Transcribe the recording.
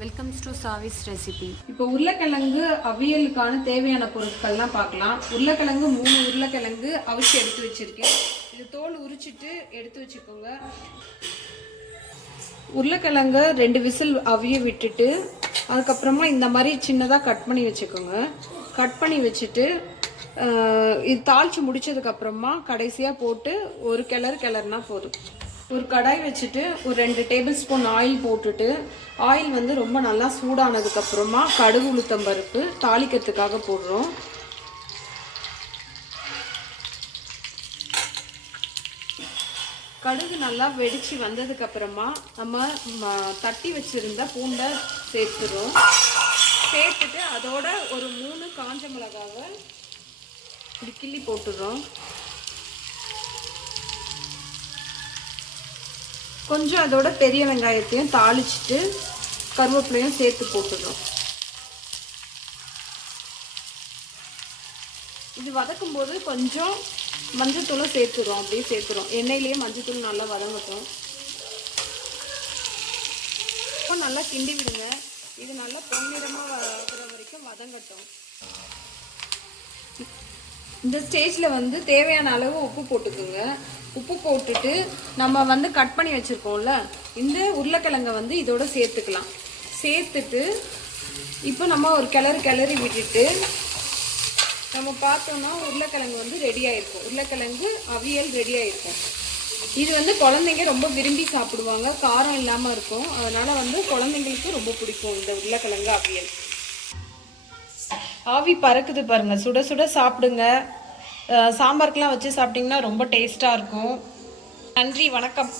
Welcome to சாவிஸ் recipe இப்போ உருளைக்கிழங்கு அவியலுக்கான தேவையான பொருட்கள்லாம் பார்க்கலாம். உருளைக்கிழங்கு மூணு உருளைக்கிழங்கு அவிச்சு எடுத்து வச்சிருக்கேன். இது தோல் உரிச்சிட்டு எடுத்து வச்சுக்கோங்க. உருளைக்கிழங்கு ரெண்டு விசில் அவிய விட்டுட்டு அதுக்கப்புறமா இந்த மாதிரி சின்னதாக கட் பண்ணி வச்சுக்கோங்க. கட் பண்ணி வச்சுட்டு இது தாளிச்சு முடித்ததுக்கப்புறமா கடைசியாக போட்டு ஒரு கிளறு கிளறுனா போதும். ஒரு கடாய் வச்சுட்டு ஒரு ரெண்டு டேபிள் ஸ்பூன் ஆயில் போட்டுட்டு ஆயில் வந்து ரொம்ப நல்லா சூடானதுக்கு அப்புறமா கடுகு உளுத்தம் பருப்பு தாளிக்கிறதுக்காக போடுறோம். கடுகு நல்லா வெடிச்சு வந்ததுக்கு அப்புறமா நம்ம தட்டி வச்சிருந்த பூண்டை சேர்த்துறோம். சேர்த்துட்டு அதோட ஒரு மூணு காஞ்ச மிளகாவை இப்படி கிள்ளி போட்டுடுறோம் கொஞ்சம் அதோட பெரிய வெங்காயத்தையும் தாளிச்சிட்டு கருவேப்பிலையும் சேர்த்து போட்டுடுறோம். இது வதக்கும் போது கொஞ்சம் மஞ்சத்தூளும் சேர்த்துடுறோம் அப்படியே சேர்த்துறோம் எண்ணெயிலேயே மஞ்சத்தூள் நல்லா வதங்கட்டும். இப்போ நல்லா கிண்டி விடுங்க. இது நல்லா பொன்னிறமாக வர வரைக்கும் வதங்கட்டும். இந்த ஸ்டேஜில் வந்து தேவையான அளவு உப்பு போட்டுக்கோங்க. உப்பு போட்டுட்டு நம்ம வந்து கட் பண்ணி வச்சுருக்கோம்ல இந்த உருளைக்கிழங்கை வந்து இதோட சேர்த்துக்கலாம். சேர்த்துட்டு இப்போ நம்ம ஒரு கிளறு கிளறி விட்டுட்டு நம்ம பார்த்தோம்னா உருளைக்கிழங்கு வந்து ரெடி ஆகிருக்கும் உருளைக்கிழங்கு அவியல் ரெடி ஆகிருக்கும் இது வந்து குழந்தைங்க ரொம்ப விரும்பி சாப்பிடுவாங்க. காரம் இல்லாமல் இருக்கும். அதனால் வந்து குழந்தைங்களுக்கு ரொம்ப பிடிக்கும் இந்த உருளைக்கிழங்கு அவியல். ஆவி பறக்குது பாருங்க. சுட சுட சாப்பிடுங்க. சாம்பாருக்கெலாம் வச்சு சாப்பிட்டிங்கன்னா ரொம்ப டேஸ்ட்டாக இருக்கும். நன்றி வணக்கம்.